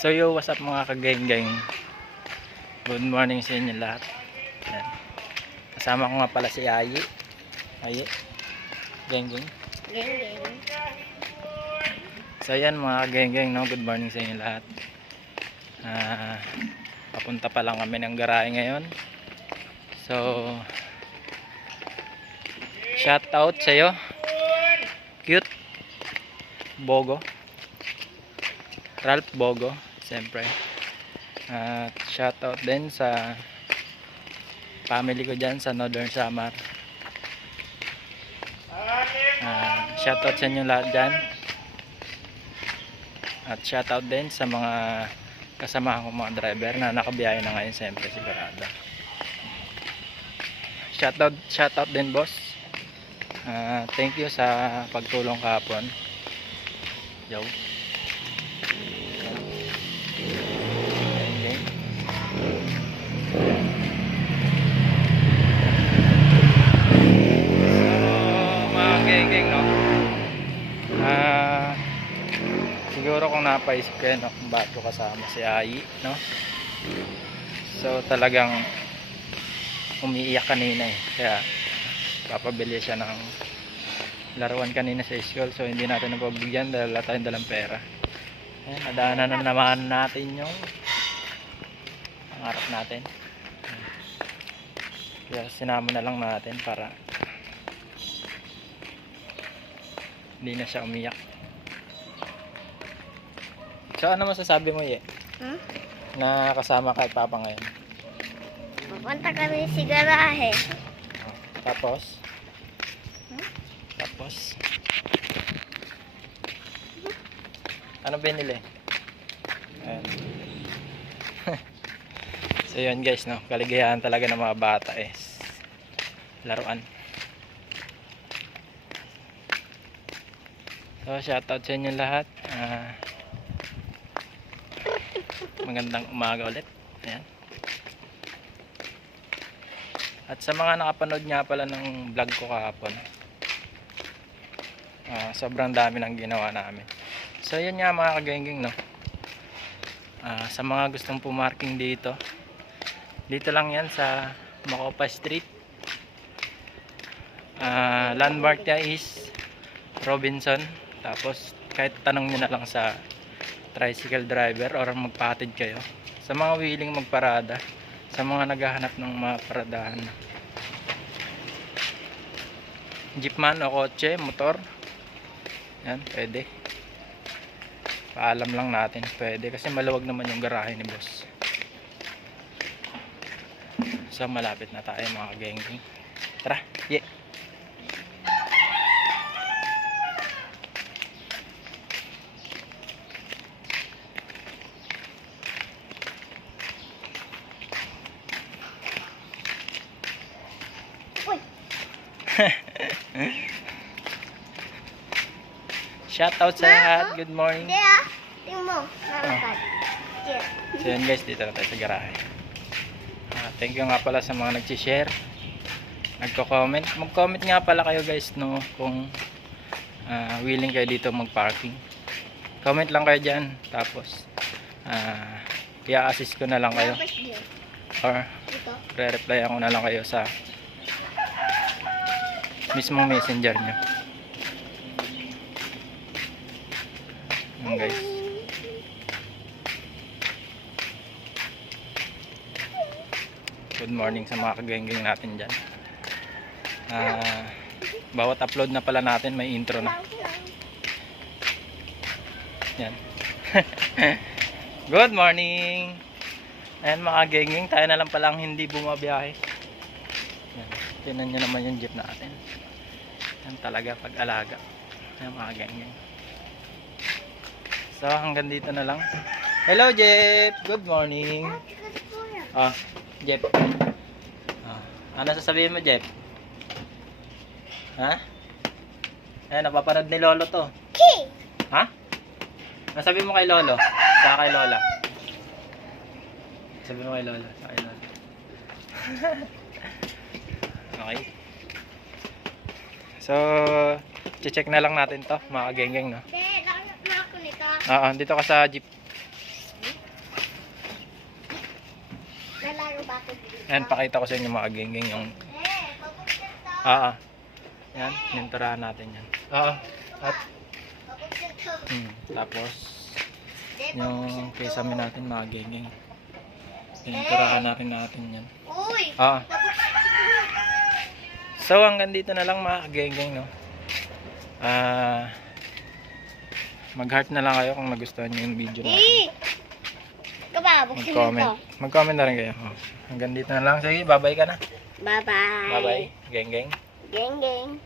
So yo, what's up mga kageng-geng? Good morning sa inyo lahat. Yan. Kasama ko nga pala si Ayi. Ayi. Geng-geng. Geng-geng. So yan mga kageng-geng, no? Good morning sa inyo lahat. Papunta pa lang kami ng garahe ngayon. So shout out sa iyo. Cute Bogo. Ralph Bogo, siyempre. At shoutout din sa family ko dyan sa Northern Samar. Shoutout sa inyo lahat dyan. At shoutout din sa mga kasama ko mga driver na nakabiyahe na ngayon, siyempre sigurado. Shoutout din boss. Thank you sa pagtulong kahapon. Yo. Siguro kung napaisip kayo, no, kung bakit ko kasama si Ayi, no? So talagang umiiyak kanina eh, kaya papabili siya ng laruan kanina sa school, so hindi natin napabigyan dahil wala tayong dalang pera. Ayan, nadaanan na naman natin yung pangarap natin, kaya sinama na lang natin para hindi na siya umiyak. So ano masasabi mo, Ye? Na kasama kay Papa ngayon? Pupunta kami sa garahe. Tapos? Tapos? Ano binili? Ayan. So yun guys, no? Kaligayahan talaga ng mga bata is laruan. So shoutout sa inyo lahat. Magandang umaga ulit. Ayan. At sa mga nakapanood nga pala ng vlog ko kahapon, sobrang dami ng ginawa namin. So yun nga mga kagengeng, no? Sa mga gustong pumarking dito, dito lang yan sa Macopa Street. Landmark niya is Robinson. Tapos kahit tanong nyo na lang sa tricycle driver or magpahatid kayo, sa mga willing magparada, sa mga naghahanap ng mga paradahan, jeepman o kotse, motor, yan, pwede. Paalam lang natin, pwede, kasi maluwag naman yung garahe ni boss. So malapit na tayo mga geng-geng. Tara, yeah. Shoutout sa lahat. Good morning. Tingnan mo. Nalakad. So yun guys, dito na tayo sa garahe. Thank you nga pala sa mga nag-share, nagko-comment. Mag-comment nga pala kayo guys, no, kung willing kayo dito mag-parking. Comment lang kayo dyan. Tapos i-assist ko na lang kayo, or re-reply ako na lang kayo sa mismong messenger nyo. Guys, good morning sa mga kagengeng natin dyan. Bawat upload na pala natin may intro na yan. Good morning. Ayan mga gengeng, tayo na lang palang hindi bumabiyahe. Yan. Tinan nyo naman yung jeep natin. Yan talaga pag-alaga. Ayan mga gengeng. So hanggang dito na lang. Hello Jeff, good morning. Jeff, ano sasabihin mo Jeff? Ha? Ayan, napapanood ni Lolo to. Ha? Nasabi mo kay Lolo? Saka kay Lola? Sabi mo kay Lolo? Saka kay Lola? Okay. So check na lang natin to mga geng-geng, no? Nakakita ako nito. Dito ka sa jeep. bakit? Ayan, pakita ko sa inyo mga geng-geng yung... Yan, ninturahan natin yan. At tapos yung kisame natin mga geng-geng. Ninturahan natin yan. Uy! So hanggang dito na lang mga geng-geng, no. Mag-heart na lang kayo kung nagustuhan niyo yung video natin. Buksin mo Mag-comment. Mag-comment na rin kayo. Hanggang dito na lang. Sige, bye-bye ka na. Bye-bye. Bye-bye. Geng-geng. Geng, geng.